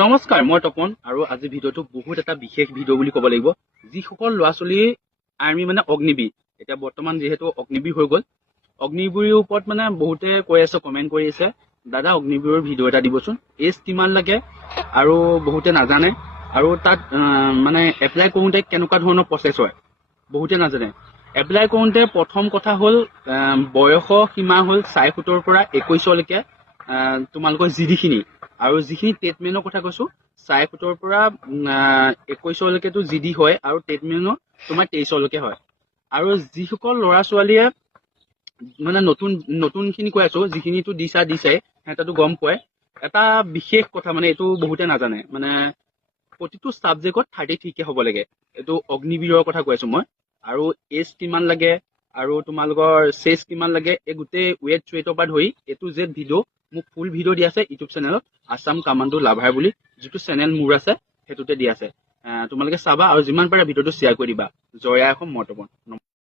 নমস্কাৰ, মই তপন আৰু আজি ভিডিঅ'টো বহুত এটা বিশেষ ভিডিঅ' বুলি ক'ব লাগিব। যিসকল ল'ৰা ছোৱালী আৰ্মি মানে অগ্নিবীৰ, এতিয়া বৰ্তমান যিহেতু অগ্নিবীৰ হৈ গ'ল, অগ্নিবীৰৰ ওপৰত মানে বহুতে কৈ আছে, কমেণ্ট কৰি আছে, দাদা অগ্নিবীৰৰ ভিডিঅ' এটা দিবচোন, এজ কিমান লাগে আৰু বহুতে নাজানে, আৰু তাত মানে এপ্লাই কৰোঁতে কেনেকুৱা ধৰণৰ প্ৰচেছ হয় বহুতে নাজানে। এপ্লাই কৰোঁতে প্ৰথম কথা হ'ল বয়সৰ সীমা হ'ল 17 পৰা 21লৈকে তোমালোকৰ জিডিখিনি, আৰু যিখিনি টেটমেনৰ কথা কৈছো 17 পৰা 21লৈকেতো জিডি হয়, আৰু টেটমেনৰ তোমাৰ 23লৈকে হয়। আৰু যিসকল ল'ৰা ছোৱালীয়ে মানে নতুন খিনি কৈ আছো, যিখিনিতো দিছে সিহঁতেতো গম পায়। এটা বিশেষ কথা মানে এইটো বহুতে নাজানে, মানে প্ৰতিটো ছাবজেক্টত 33কে হ'ব লাগে। এইটো অগ্নিবীৰৰ কথা কৈ আছো মই। আৰু এজ কিমান লাগে আৰু তোমালোকৰ চেজ কিমান লাগে, এই গোটেই ৱেটৰ পৰা ধৰি A to Z ভিডিঅ' মোক ফুল ভিডিঅ' দি আছে ইউটিউব চেনেলত, আছাম কামাণ্ডো লাভাৰ বুলি যিটো চেনেল মোৰ আছে সেইটোতে দি আছে। তোমালোকে চাবা আৰু যিমান পাৰে ভিডিঅ'টো শ্বেয়াৰ কৰি দিবা। জয় আই অসম, মই তপন।